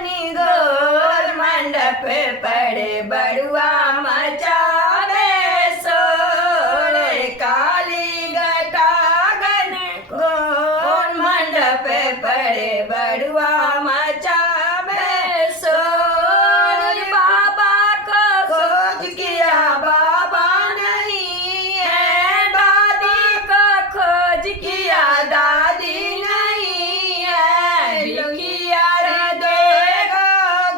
घनी गोर मंडप पड़े बड़ुआ मचावे शोर काली घटा घने गोर मंडप पड़े बड़ुआ मचावे शोर बाबा को खोज किया बाबा नहीं है दादी को खोज किया दादी नहीं है भिखिया रे देगा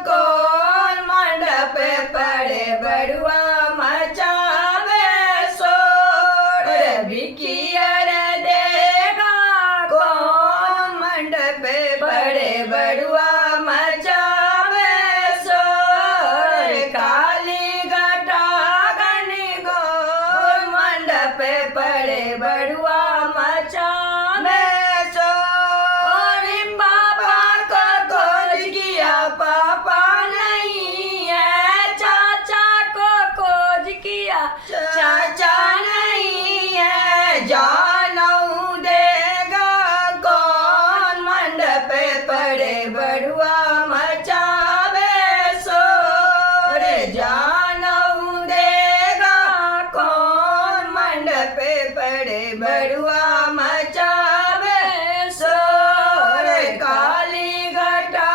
कौन मंडप पड़े बड़ुआ मचावे शोर भिखिया रे देगा कौन मंडप पड़े बड़ुआ मचावे शोर काली घटा घनी गोर मंडप पड़े बड़ुआ मचावे शोर पापा को खोज किया पापा नहीं है चाचा को खोज किया चाचा नहीं है जानऊ देगा कौन मंडप पड़े बड़ुआ मचावे शोर जानऊ देगा कौन मंडप पड़े बड़ुआ मचावे शोर काली घटा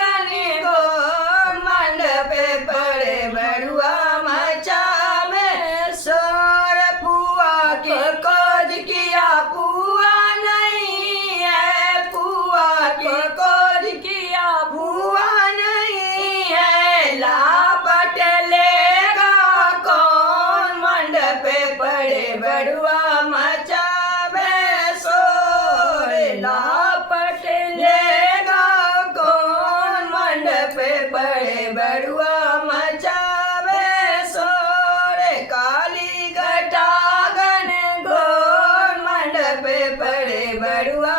घनी गोर मंडप पड़े बड़ुआ मचावे शोर पुआ के खोज किया पुआ नहीं है पुआ के खोज किया पुआ नहीं है लापट लेगा कौन मंडप पड़े बड़ुआ मचावे शोर लापट लेगा कौन मंडप पड़े बड़ुआ मचावे शोर काली घटा घने गोर मंडप पड़े बड़ुआ